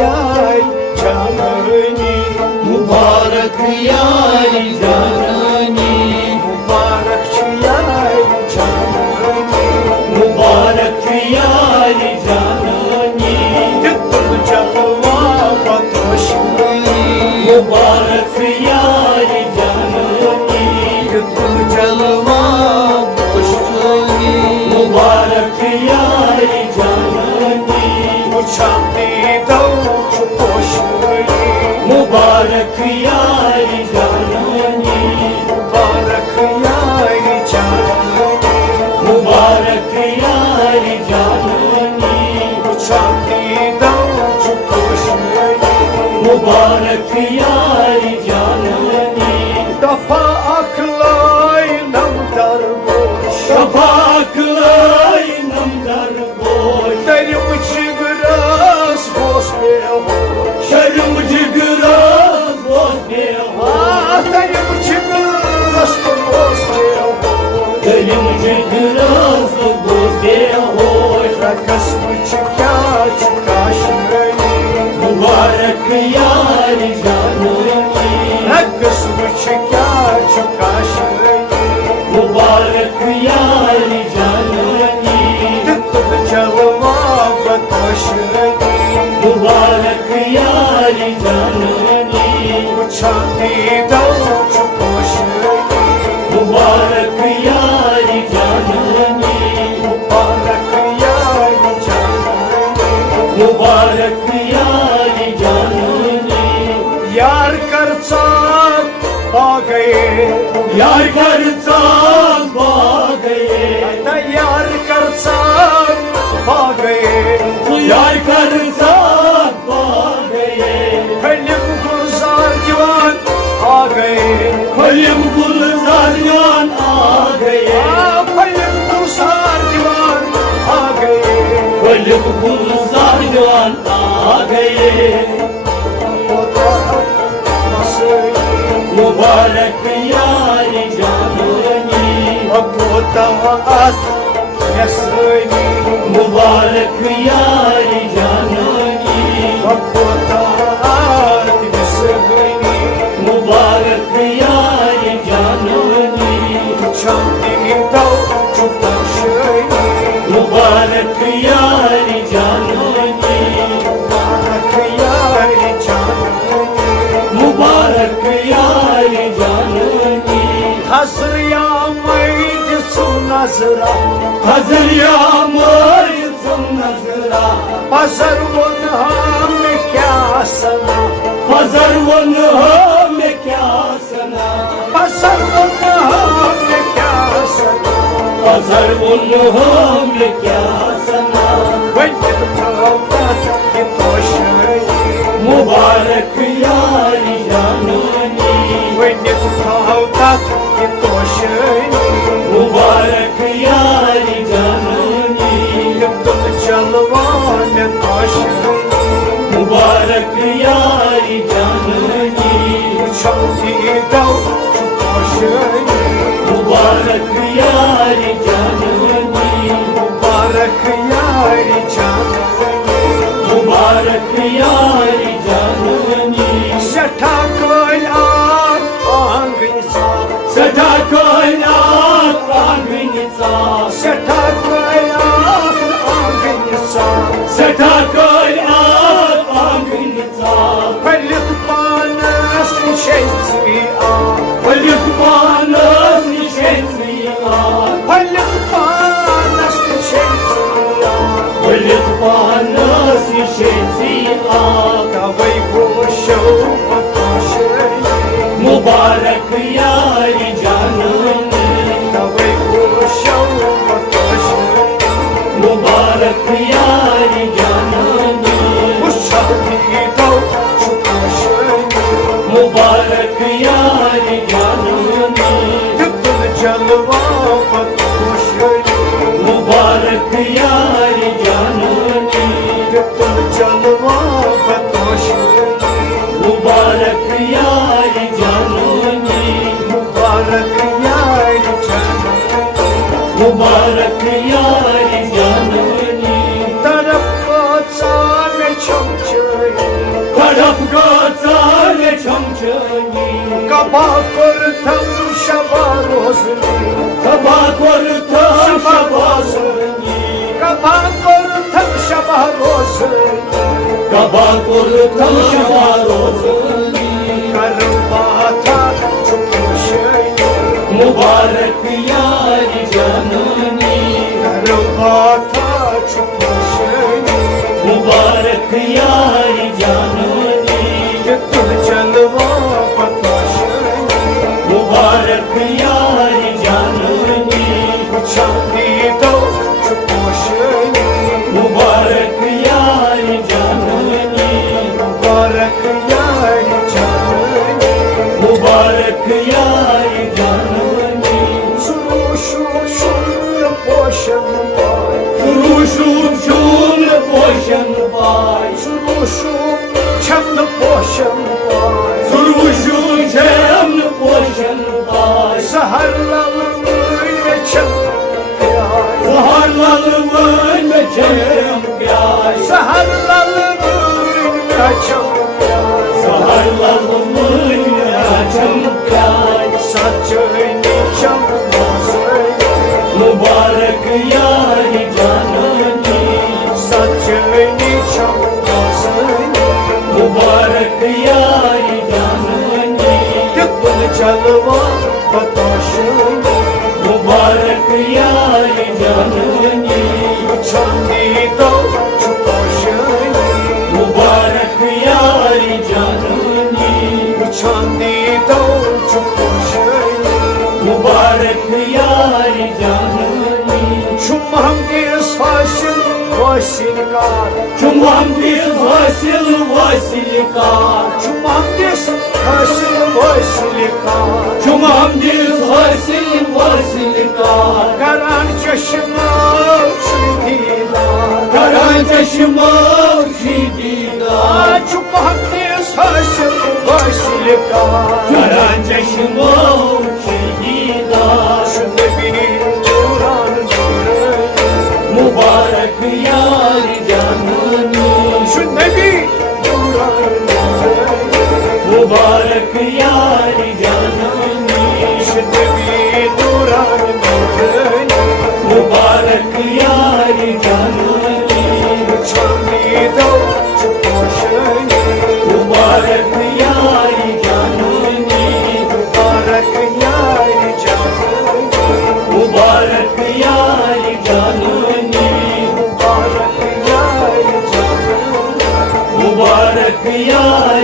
यार जाननी, मुबारक यार जाननी, मुबारक यार जाननी, मुबारक यार जाननी, तुम जलवा बदोशनी, मुबारक यार जाननी, तुम जलवा बदोशनी, मुबारक यार जाननी, शांति दो चुपोशनी, मुबारक यार जाननी, मुबारक यार जाननी, मुबारक यार जाननी, शांति दो चुपोशनी, मुबारक यार जाननी, दफा अखलाई नम दरबोश, शफाकलाई नमदर बोय, तेरी मुझगरास बोस में हो, शर्म जिगरास बोस में हो, तेरी मुझगरास बोस में हो, शर्म जिगरास बोस में हो, रकस मुझ क्या चुकाश गई, मुबारक यार जाननी, रकस मुझ क्या चुकाश गई, मुबारक यार जाननी, तुम जलवा बदोशनी, मुबारक यार जाननी, शांति दो चुपोशनी, मुबारक यार जाननी, मुबारक यार जाननी, मुबारक यार जाननी, यार कर साथ आ गए, यार घर साथ आ गए, यार कर साथ आ गए, यार घर साथ आ गए, हलिम गुलजार दीवान आ गए, हलिम गुलजार जान आ गए, हलिम गुलजार दीवान आ गए, हलिम गुलजार जान आ गए, मुबारक यार जाननी, मुबारक यार जाननी, मुबारक यार जाननी, मुबारक यार जाननी, मुबारक यार जाननी, हसरिया मैद सुनजरा, हजरिया मोर तुम नजरा, पसर वन हम क्या सना, फजर वन हो में क्या सना, पसर वन हम क्या सना, फजर वन हो में क्या सना, वंचित भगवत की तोशनी, मुबारक यार जाननी, वंचित भगवत की तोशनी, मुबारक यार जाननी, तुम जलवान तोशनी, मुबारक यार जाननी, शांति दो तोशनी, मुबारक यार जाननी, मुबारक यार जाननी, मुबारक यार जाननी, सठा कोई आंगन सा, सदा कोयनात आंगन सा, सठा कोई आंगन सा, सदा कोयनात आंगन सा, फलित पानस निशेषी आ, वलिक पानस निशेषी आ, फलित पानस निशेषी आ, वलिक पानस निशेषी आ, तवै गोशो बतोशनी, मुबारक यार जाननी, तवै गोशो बतोशनी, मुबारक यार जाननी, शांति दो चुपोशनी, मुबारक यार जाननी, तुम जलवा बतोशनी, मुबारक यार जाननी, तुम जलवा बतोशनी, मुबारक यार जाननी, मुबारक यार जाननी, मुबारक यार जाननी, तरफ को सामे छुम छुई, sabah kurtar olsun Karabata çok hoşaydı Mübarek yar canani Karabata çok hoşaydı Mübarek yar canani Gittin çalva pataşaydı Mübarek yar canani Çandi da çok hoşaydı Mübarek yar canani Mübarek yar canani Mübarek yar canani Suruşuk şunu boşan bay Duruşum şun boşan bay Suruşuk çamda boşan bay Duruşum şem boşan bay Saharlalım ve çam yay Baharlalımın ve çem yay Saharlalım ve çam yay Baharlalımın ve çem yay Saçını çam bozayım Mübarek yar canani Saçını çam bozayım Mübarek yar canani Gittin çalva pataşayım Mübarek yar canani Çandi da çok hoşayım Mübarek yar canani Çandi da çok hoşayım Mübarek yar canani Çumam bir saçın vasilikar Cumam bir vasil vasilikar Çumam bir saçın vasilikar Cumam bir vasil vasilikar Karan çeşme çiğdiler Karan çeşme şididar Çumam bir saçın vasilikar Karan çeşme şididar Şunda bir duran Mübarek yar canani Şunda bir duran Mübarek yar canani Şunda bir duran Mübarek yar canani Çandi da çok hoşayım Mübarek yar canani Mübarek yar canani Mübarek yar canani Mübarek yar canani Mübarek yar